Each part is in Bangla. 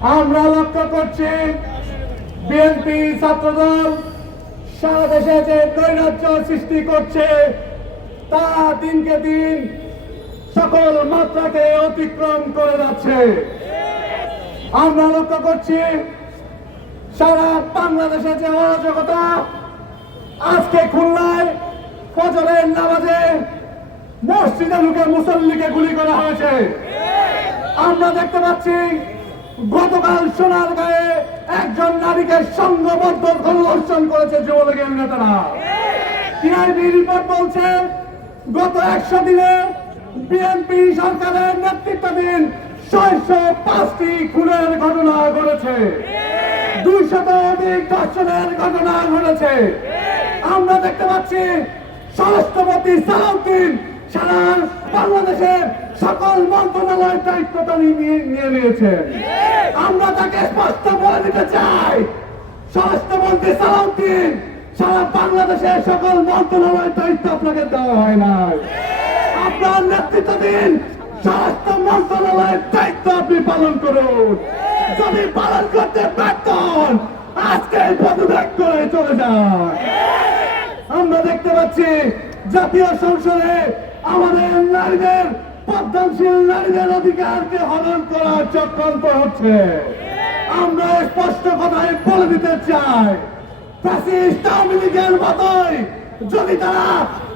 আমরা লক্ষ্য করছি বিএনপি ছাত্রদল সারা দেশে যে নৈরাজ্য সৃষ্টি করছে তা দিনকে দিন সকল মাত্রাকে অতিক্রম করে যাচ্ছে। আমরা লক্ষ্য করছি সারা বাংলাদেশে যে অরাজকতা, আজকে খুলনায় ফজরের নামাজে মসজিদে ঢুকে মুসল্লিকে গুলি করা হয়েছে। আমরা দেখতে পাচ্ছি গতকাল সোনারগাঁয়ে একজন নারীকে সংঘবদ্ধ ধর্ষণ করেছে যুবলীগের নেতারা। টিআইবি রিপোর্ট বলছে গত 100 দিনে বিএনপি সরকারের নেতৃত্বাধীন 605টি খুনের ঘটনা ঘটেছে, 200 অধিক ধর্ষণের ঘটনা ঘটেছে। আমরা দেখতে পাচ্ছি স্বরাষ্ট্রমন্ত্রী সালাউদ্দিন সারা বাংলাদেশের সকল মন্ত্রণালয়ের দায়িত্বটা নিয়ে নিয়েছেন। আমরা তাকে স্পষ্ট বলে দিতে চাই, স্বরাষ্ট্রমন্ত্রী সালাউদ্দিন সারা বাংলাদেশের সকল মন্ত্রণালয়ের দায়িত্ব আপনাকে দেওয়া হয় নাই। আপনার নেতৃত্বাধীন স্বরাষ্ট্র মন্ত্রণালয়ের দায়িত্ব আপনি পালন করুন। যদি পালন করতে ব্যর্থ হন আজকে পদত্যাগ করে চলে যান। আমরা দেখতে পাচ্ছি জাতীয় সংসদে আমাদের নারীদের, পদ্মশীল নারীদের অধিকারকে হরণ করার চক্রান্ত হচ্ছে। আমরা স্পষ্ট কথায় বলে দিতে চাই, ফ্যাসিস্ট আওয়ামী লীগের মতোই যদি তারা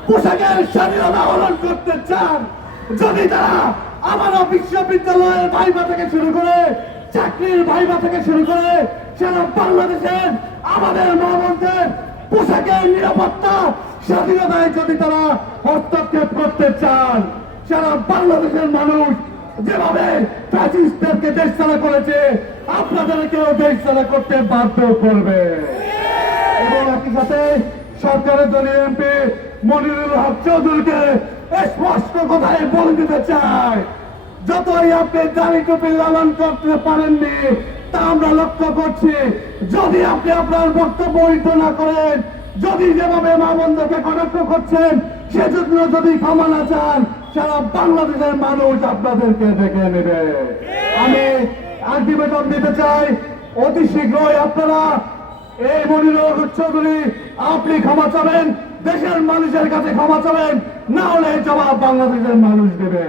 পোশাকের স্বাধীনতা হরণ করতে চান, যদি তারা আমাদের বিশ্ববিদ্যালয়ের ভাইবা থেকে শুরু করে চাকরির ভাইবা থেকে শুরু করে সারা বাংলাদেশের আমাদের মা-বোনদের পোশাকের নিরাপত্তা স্বাধীনতায় যদি তারা হস্তক্ষেপ করতে চান, সারা বাংলাদেশের মানুষ যেভাবে ফ্যাসিস্টদেরকে দেশ ছাড়া করেছে আপনাদেরকেও দেশ ছাড়া করতে বাধ্য করবে। এবং একই সাথে সরকারের দলীয় এমপি মনিরুল হক চৌধুরীকে স্পষ্ট কথায় বলে দিতে চাই, যতই আপনি দাড়ি টুপি লালন করতে পারেননি তা আমরা লক্ষ্য করছি, যদি আপনি আপনার বক্তব্য না করেন, যদি যেভাবে মা বন্ধুকে কটাক্ষ করছেন সেজন্য যদি ক্ষমা না চান, সারা বাংলাদেশের মানুষ আপনাদেরকে দেখে নেবে। আমি আলটিমেটাম দিতে চাই, অতি শীঘ্রই আপনারা এই মনিরুল হক চৌধুরী আপনি ক্ষমা চাবেন, দেশের মানুষের কাছে ক্ষমা চাবেন, না হলে জবাব বাংলাদেশের মানুষ দেবে।